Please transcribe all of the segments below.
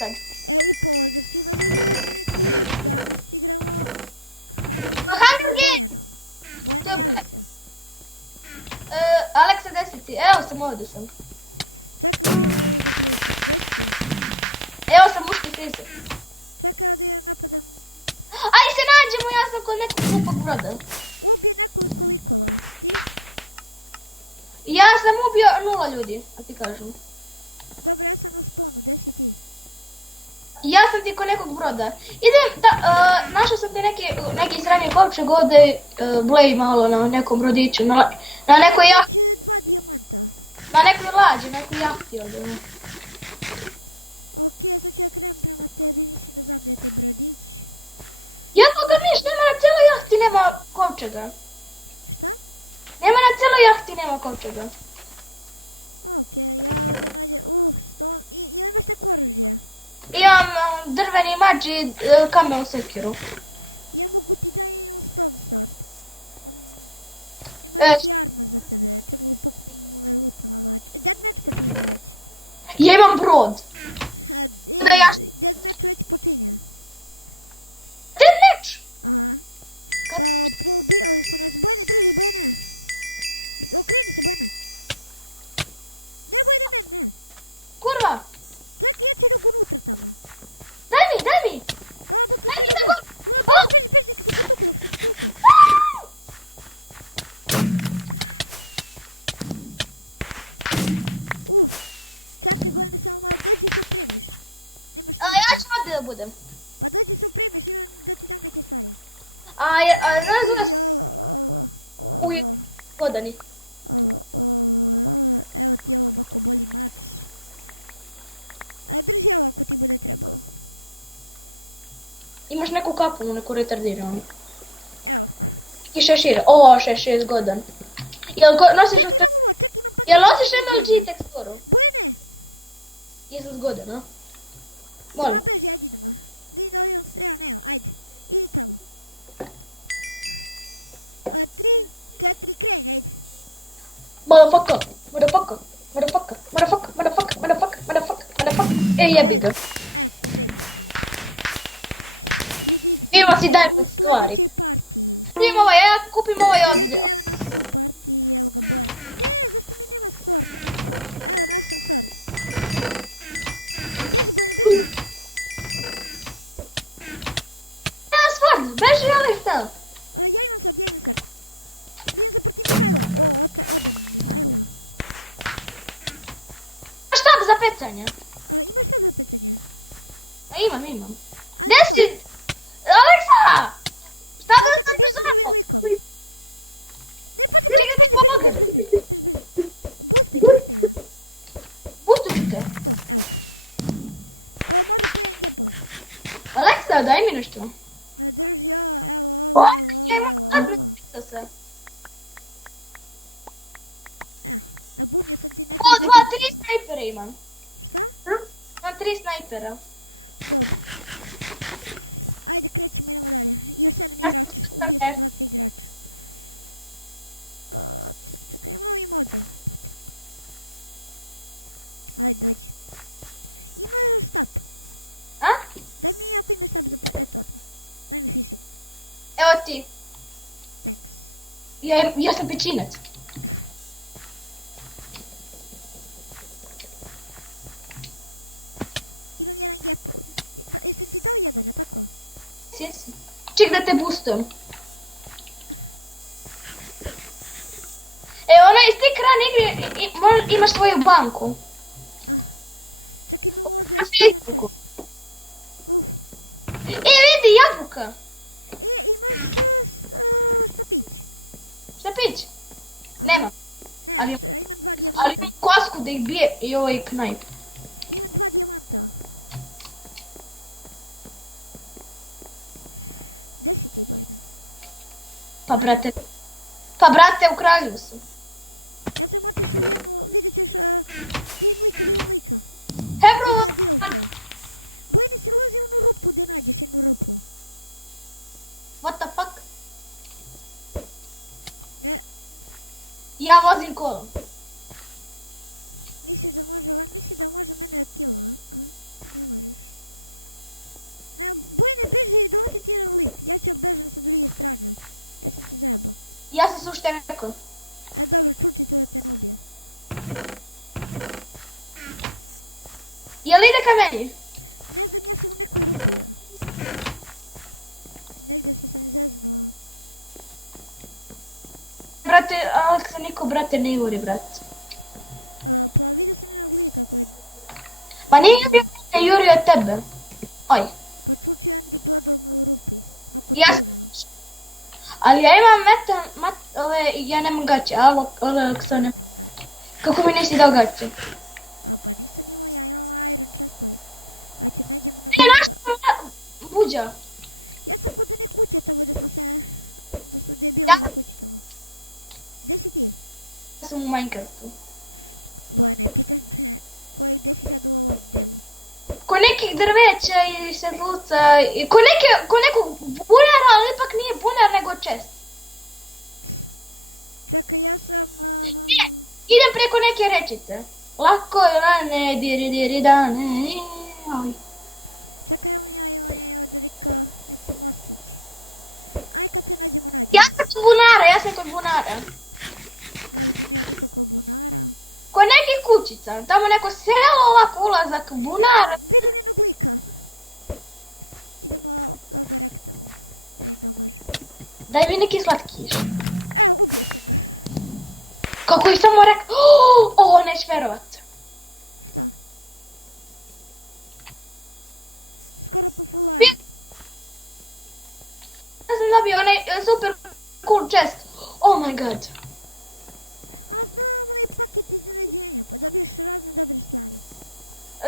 sad? Hunger Games! To je... Aleksa, gdje si ti? Evo sam, ovdje sam. Evo sam muški frizer. Ajde se nađemo, ja sam kod nekog glupog broda. Ja sam ubio 0 ljudi, a ti kažem. Ja sam ti kod nekog broda. Idem, našao sam ti neki sranje kovčeg ovdje, blej malo na nekom brodiću, na nekoj jahti. Na nekoj lađi, nekoj jahti ovdje. Ja toga miš, nema na cijeloj jahti, nema kovčega. Nema na cijeloj jahti, nema kovčega. Imam drveni mač i kamen sekiru. Ja imam brod. Da ja... Gdje je meč? Kurva! Daj mi da go... Ja ću ovdje da budem. Nazove se... Ujek... Vodani. Imaš neku kapunu, neku retardiranu. I šešir. O, šešir zgodan. Jel nosiš MLG teksturu? Jesam zgodan, a? Molim. Motherfucker. Ej, jebi ga. Ima si diamond stvari. Kupim ovaj, ja kupim ovaj ovdje. Ja, svart, beži ovaj stav. Štab za pecanje. Imam. Gdje si? Aleksa! Šta da ostaneš samo? Čekaj da ti pomogem. Pustit ću te. Aleksa, daj mi nešto. Ja imam zadnje se. O, 3 snajpera imam. Imam 3 snajpera. Evo ti. Ja sam pečinac. Sjesi. Ček da te boostujem. Ona iz te krane igre imaš svoju banku. Na Facebooku. Vidi, jabuka. Šta pić? Nema. Ali imam kosku da ih bije i ovaj knajp. Pa brate, u kralju su. Hebro... What the fuck? Ja vozim kolom. slušajte me rekao. Jel ide ka meni? Brate, Aleksa, niko, brate, ne juri, brate. Pa nije jurio mene, jurio tebe. Oj. Ja sam... Ali ja imam ja nemam gaće, Aleksa ne... Kako mi nisi dao gaće? Ne, našao sam buđa. Ja sam u Minecraftu. Ko nekih drveća i sedluca, ko nekog bunara, ali ipak nije bunar nego čest. Idem preko neke rečice. Lako je lane, diri diri dane, ja sam kod bunara. Ko neki kućica, tamo neko selo, ovako ulazak bunar. Daj mi neki slatkiš. Kako je samo rekao, ovo neć verovat. Ja sam dobio onaj super cool chest. Oh my god.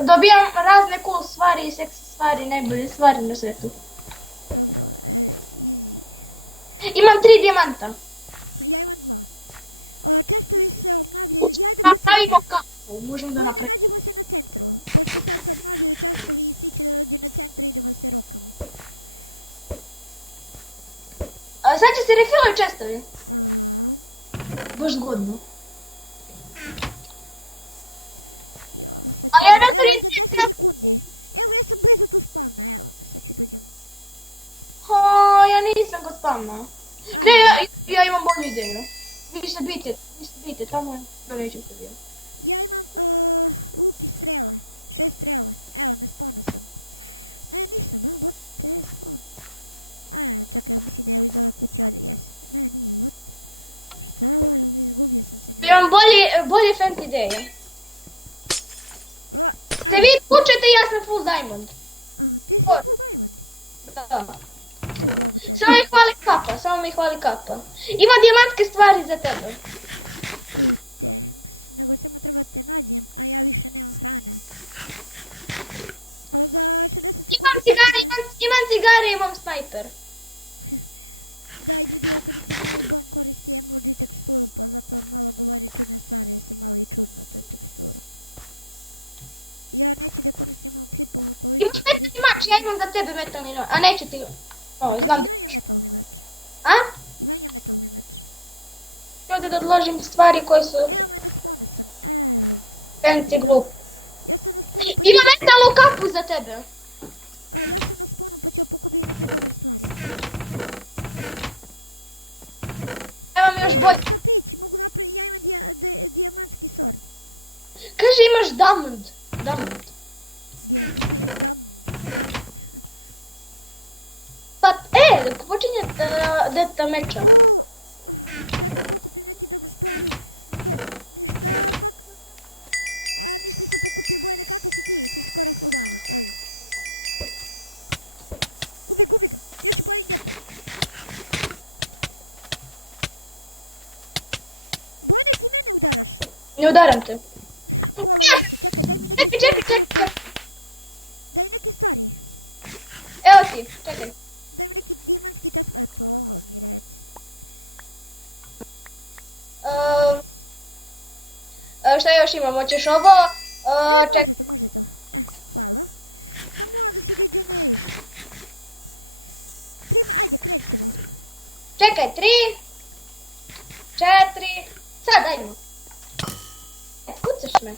Dobijam razne cool stvari i seksi stvari, najbolje stvari na svijetu. Imam 3 dijamanta. Napravimo kapu, možemo da napravimo. Sad će se refilaju čestovi. Baš zgodno. A ja ne znam ja nisam kod spama. Ne, ja imam bolju ideju. Vi se bijte, tamo je neću se bio. Imam bolje fent ideje. Se vi pučete, ja sam full diamond. Da. Samo mi hvali kapa. Ima dijamantske stvari za tebe. Imam cigare, imam snajper. Imaš metalni mač, ja imam za tebe metalni mač, a neću ti... znam da imaš. A? Ovdje da odložim stvari koje su... fancy glup. Ima metalnu kapu za tebe. Evo mi još bolje. Kaže imaš diamond. Pa, počinje deta meča. Ne udaram te. Čekaj. Evo ti, čekaj. Šta još imam? Hoćeš ovo? Čekaj. Čekaj, 3, 4, sad dajmo. Kucaš me.